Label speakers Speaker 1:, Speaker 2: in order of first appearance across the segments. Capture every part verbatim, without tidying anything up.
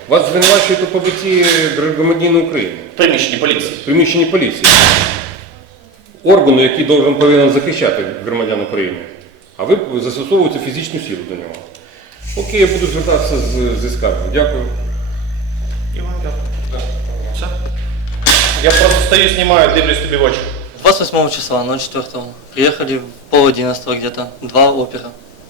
Speaker 1: Вас звинувачують у побитті громадянина України.
Speaker 2: В приміщенні поліції.
Speaker 1: В приміщенні поліції. Органу, який должен, повинен захищати громадян України. А ви застосовуєте фізичну силу до нього. Окей, я буду звертатися з, зі скаргою. Дякую.
Speaker 2: І вам дякую. Все? Я просто стою, знімаю, дивлюсь тобі в очі.
Speaker 3: двадцать восьмого числа, ноль четвёртого, приехали в пол одиннадцатого где-то, два опера.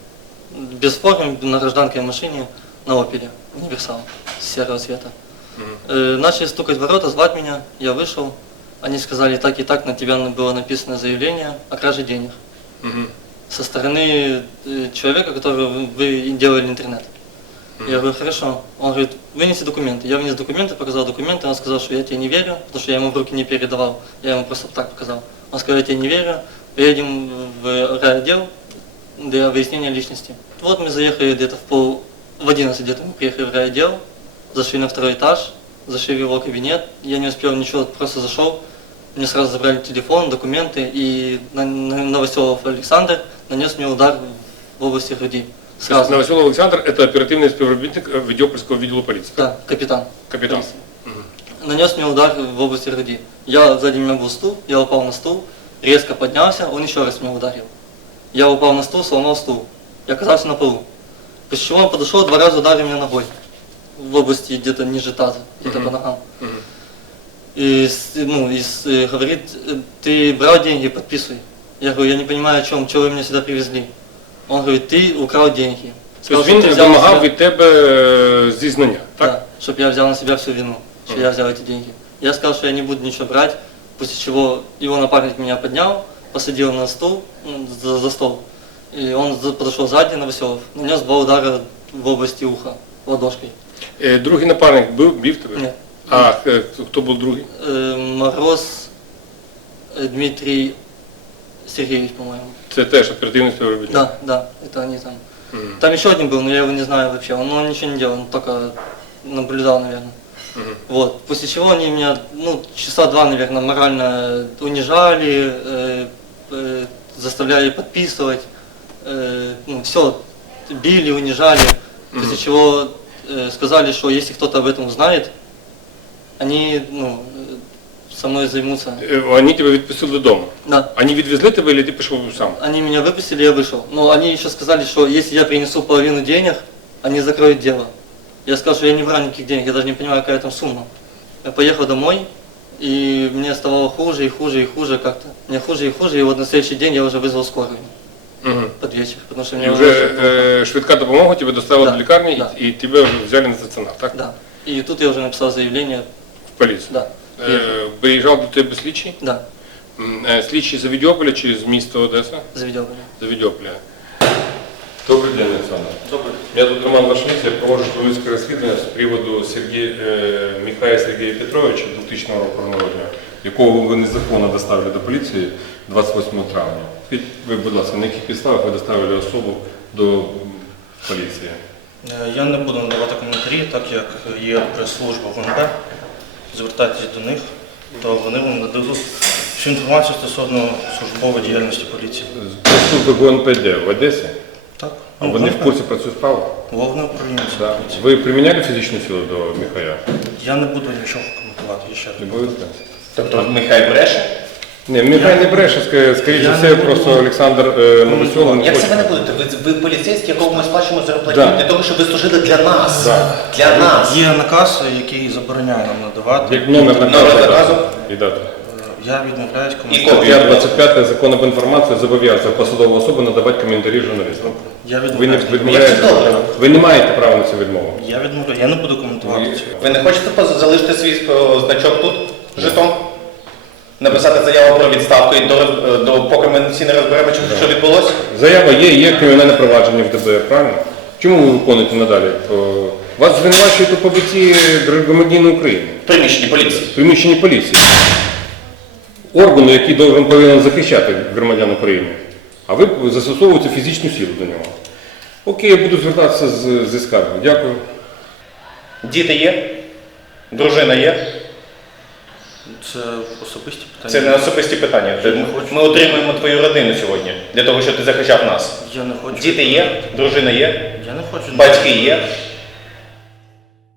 Speaker 3: Без формы, на гражданской машине, на опеле, универсал, серого цвета. Mm-hmm. э, начали стукать в ворота, звать меня, я вышел. Они сказали, так и так, на тебя было написано заявление о краже денег. Mm-hmm. Со стороны э, человека, которого вы делали интернет. Mm-hmm. Я говорю, хорошо. Он говорит, вынеси документы. Я вынес документы, показал документы, он сказал, что я тебе не верю, потому что я ему в руки не передавал, я ему просто так показал. Он сказал, я тебе не верю, поедем в райотдел для выяснения личности. Вот мы заехали где-то в пол, в одиннадцать где-то мы приехали в райотдел, зашли на второй этаж, зашли в его кабинет, я не успел ничего, просто зашел, мне сразу забрали телефон, документы, и Новоселов Александр нанес мне удар в области груди. Сразу.
Speaker 1: Новоселов Александр – это оперативный співробітник Відьопольського відділу полиции.
Speaker 3: Да, капитан.
Speaker 1: Капитан.
Speaker 3: Угу. Нанес мне удар в области груди. Я, сзади меня был стул, я упал на стул, резко поднялся, он еще раз меня ударил. Я упал на стул, сломал стул. Я оказался на полу. После чего он подошел, два раза ударил меня ногой. В области где-то ниже таза, где-то uh-huh. по ногам. Uh-huh. И, ну, и э, говорит, ты брал деньги, подписывай. Я говорю, я не понимаю, о чем, чего вы меня сюда привезли. Он говорит, ты украл деньги.
Speaker 1: Тобто він вимагав від тебе зізнання, так?
Speaker 3: Да, чтобы я взял на себя всю вину, что uh-huh. я взял эти деньги. Я сказал, что я не буду ничего брать, после чего его напарник меня поднял, посадил на стул, за, за стол. И он подошел сзади, Новоселов, нанес два удара в области уха ладошкой.
Speaker 1: Е, другий напарник був, бив тебе?
Speaker 3: Нет.
Speaker 1: А е, хто був другий?
Speaker 3: Э, Мороз э, Дмитрий Сергеевич, по-моему.
Speaker 1: Це теж оперативний співробітник?
Speaker 3: Да, да, это они там.
Speaker 1: Mm-hmm.
Speaker 3: Там еще один был, но я его не знаю вообще, он, он ничего не делал, он только наблюдал, наверное. Mm-hmm. Вот. После чего они меня, ну, часа два, наверное, морально унижали, э, э, заставляли подписывать, э, ну, все, били, унижали. Mm-hmm. После чего э, сказали, что если кто-то об этом узнает, они, ну, со мной займутся.
Speaker 1: Они тебя відпустили додому?
Speaker 3: Да.
Speaker 1: Они відвезли тебе или ты пошел сам?
Speaker 3: Они меня выпустили, я вышел. Но они еще сказали, что если я принесу половину денег, они закроют дело. Я сказал, что я не брал никаких денег, я даже не понимаю, какая там сумма. Я поехал домой, и мне ставало хуже и хуже и хуже как-то. Мне хуже и хуже, и вот на следующий день я уже вызвал скорую. Угу. Под вечер, потому что мне
Speaker 1: и
Speaker 3: уже...
Speaker 1: уже э, швидка допомога тебе доставила
Speaker 3: да,
Speaker 1: до лекарни,
Speaker 3: да.
Speaker 1: и, и тебя взяли на стационар, так?
Speaker 3: Да. И тут я уже написал заявление.
Speaker 1: В полицию?
Speaker 3: Да.
Speaker 1: Е, приїжджав до тебе слідчий?
Speaker 3: Да.
Speaker 1: Е, слідчий з Авідіополя чи з міста Одеса?
Speaker 3: З Авідіополя.
Speaker 1: З Авідіополя. Добрий день, Олександр.
Speaker 3: Добрий.
Speaker 1: Я тут Роман Вашиніць, я проводжу журналістське розслідування з приводу Сергія, е, Михайла Сергія Петровича, двохтисячного року народження, якого ви незаконно доставили до поліції двадцять восьмого травня. Ви, будь ласка, на яких підставах ви доставили особу до поліції?
Speaker 4: Я не буду надавати коментарі, так як є прес-служба в ГУНП. Звертайтеся до них, то вони вам нададуть всю інформацію стосовно службової діяльності поліції.
Speaker 1: Прес-служба ГУНП де? В Одесі?
Speaker 4: Так.
Speaker 1: А вони в курсі про цю справу?
Speaker 4: Головне управління
Speaker 1: Да.
Speaker 4: поліції.
Speaker 1: Ви приміняли фізичну силу до Михайла?
Speaker 4: Я не буду нічого коментувати ще.
Speaker 1: Не будете?
Speaker 2: Тобто Михайло бреше?
Speaker 1: Ні, Михайло не бреше, скоріше за все, просто Олександр Новоселов.
Speaker 2: Як це ви не будете? Ви, ви поліцейські, якого ми сплачуємо зарплату
Speaker 1: Да.
Speaker 2: для того, щоб ви служили для нас.
Speaker 1: Да.
Speaker 2: Для нас.
Speaker 4: Є наказ, який забороняє нам надавати.
Speaker 1: Як номер
Speaker 2: Номер
Speaker 1: наказу
Speaker 2: наказу?
Speaker 1: і дату.
Speaker 4: Я відмовляюсь
Speaker 2: І
Speaker 4: коментувати.
Speaker 2: копію.
Speaker 1: Стаття двадцять п'ять Закон об інформації зобов'язує посадову особу надавати коментарі журналістам.
Speaker 4: Я
Speaker 1: Ви не,
Speaker 4: відмовляюсь.
Speaker 1: відмовляєте,
Speaker 2: Як це добре?
Speaker 1: ви не маєте права на цю відмову.
Speaker 4: Я відмовляюсь. Я не буду коментувати
Speaker 1: Ви-
Speaker 4: цього.
Speaker 2: Ви не хочете поз- залишити свій о, значок тут, жетон? Написати заяву про відставку і до, до поки ми всі не розберемо, що, що відбулося?
Speaker 1: Заява є, є кримінальне провадження в ДБР, правильно? Чому ви виконуєте надалі? О, Вас звинувачують у побитті громадянина України.
Speaker 2: В приміщенні поліції.
Speaker 1: В приміщенні поліції. Органу, який должен, повинен захищати громадян України. А ви застосовуєте фізичну силу до нього. Окей, я буду звертатися з, зі скаргою. Дякую.
Speaker 2: Діти є? Дружина є?
Speaker 4: Це особисті питання.
Speaker 2: Це не особисті питання.
Speaker 4: Я не хочу.
Speaker 2: Ми отримуємо твою родину сьогодні, для того, щоб ти захищав нас.
Speaker 4: Я не хочу.
Speaker 2: Діти є? Дружина є?
Speaker 4: Я не хочу.
Speaker 2: Батьки є?